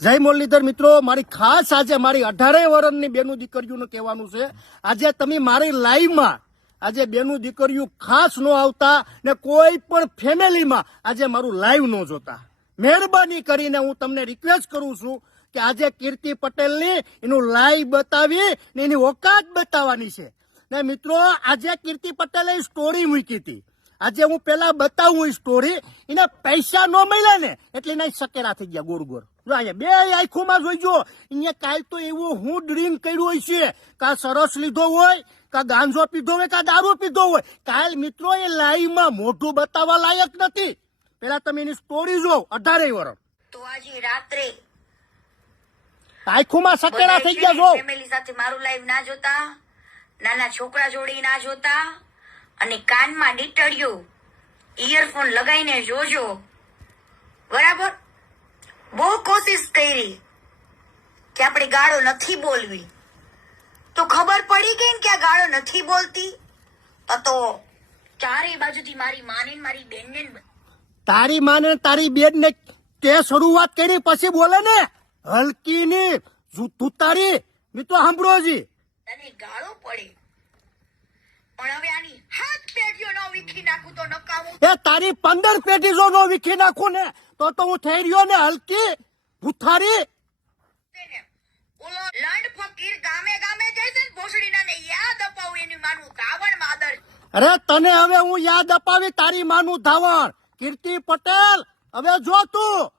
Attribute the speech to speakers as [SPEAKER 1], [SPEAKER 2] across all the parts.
[SPEAKER 1] જય મુરલીધર મિત્રો, મારી ખાસ આજે મારી અઢારે વર્ષની બેનું દીકરીઓનું કહેવાનું છે. આજે તમે મારી લાઈવમાં આજે બેનું દીકરીઓ ખાસ ન આવતા ને કોઈ પણ ફેમિલીમાં આજે મારું લાઈવ ન જોતા. મહેરબાની કરીને હું તમને રિક્વેસ્ટ કરું છું કે આજે કીર્તિ પટેલની એનું લાઈવ બતાવી ને એની ઓકાત બતાવવાની છે. ને મિત્રો, આજે કીર્તિ પટેલે સ્ટોરી મૂકી હતી. આજે હું પેલા બતાવું સ્ટોરી એને પૈસા ન મળ્યા ને એટલે એના સકેરા થઈ ગયા ગોર ગોર. જો અહીંયા બે આંખોમાં જોઈજો અહીંયા કાલ તો એવું હું ડ્રિંક કર્યું હોય છે કા સરસ લીધો હોય કા ગાંજો પીધો હોય કા દારૂ પીધો હોય. કાલ મિત્રો એ લાઈવમાં મોઢું બતાવવા લાયક નથી. પેલા તમે એની સ્ટોરી જો અઢારે વર્ષ
[SPEAKER 2] તો આજે રાત્રે
[SPEAKER 1] આંખોમાં સકેરા થઈ ગયા જો
[SPEAKER 2] ફેમિલી સાથે મારું લાઈવ ના જોતા નાના છોકરા જોડી ના જોતા અને કાનમાં ડીટડિયો ઇયરફોન લગાવીને જોજો. બરાબર? બહુ કોશિશ કરી કે આપણે ગાળો નથી બોલવી. તો ખબર પડી ગઈ ને કે આ ગાળો નથી બોલતી? તો તો ચારે બાજુથી મારી માને ને મારી બેનને ને
[SPEAKER 1] તારી માને તારી બેન ને તે શરૂઆત કરી પછી બોલે ને? હલકી ની તું તારી મિત્રો સાંભળોજી
[SPEAKER 2] તને ગાળો પડે. પણ હવે આની હાથ પેઢીઓ ન વીખી નાખું તો નકામું.
[SPEAKER 1] એ તારી પંદર પેટી જો નો વીખી નાખું ને તો તો હું થઈ રહ્યો ને હલકી ભૂથારી.
[SPEAKER 2] ઓલો લંડ ફકીર ગામે ગામે જાય છે ને ભોસડીના યાદ અપાવું એની માનું કાવણ માદર.
[SPEAKER 1] અરે તને હવે હું યાદ અપાવી તારી માનું ધાવણ. કીર્તિ પટેલ હવે જો તું.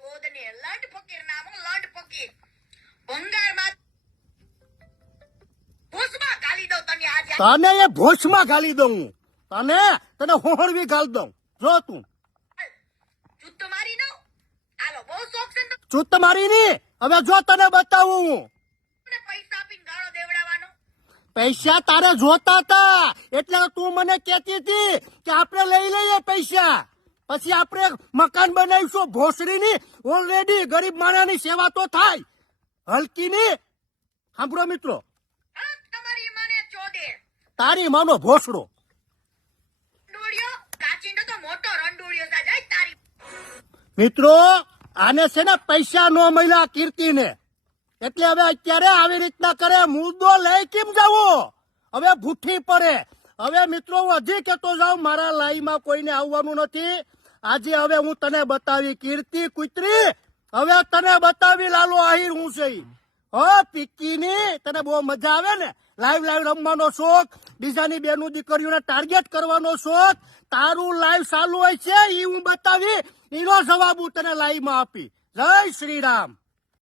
[SPEAKER 2] ચોદ ને લંડ ફકીર નામ લંડ ફકીર. ભંગાર તને
[SPEAKER 1] એ ભોસમાં ગાલી દઉં હું. તને તને હોહળવી ગાલી દઉં. જો તું. ચૂત મારી ની હવે જો તને બતાવું હું.
[SPEAKER 2] પૈસા
[SPEAKER 1] તારે જોતા હતા. એટલે તું મને કેતી હતી કે આપણે લઈ લઈએ પૈસા. પછી આપણે મકાન બનાવીશું. ભોસડીની ઓલરેડી ગરીબ માણસની સેવા તો થાય. હલકીની. સાંભળો મિત્રો. તારી માનો ભોસડો. મિત્રો આને છે ને પૈસા નો મળ્યા કીર્તિને. એટલે હવે અત્યારે આવી રીતના કરે મુદ્દો લઈ કેમ જવો? હવે ભૂઠી પડે. હવે મિત્રો હું હજી કહેતો જાઉં મારા લાઈમાં કોઈને આવવાનું નથી. આજે હવે હું તને બતાવી કીર્તિ કુતરી હવે તને બતાવી લાલો આહિર હું છે હો પિક્કીની તને બહુ મજા આવે ને? લાઈવ લાઈવ રમવાનો શોખ. બીજાની બેનું દીકરીઓને ટાર્ગેટ કરવાનો શોખ, તારું લાઈવ ચાલુ હોય છે એ હું બતાવી, એનો જવાબ હું તને લાઈવમાં આપી. જય શ્રી રામ.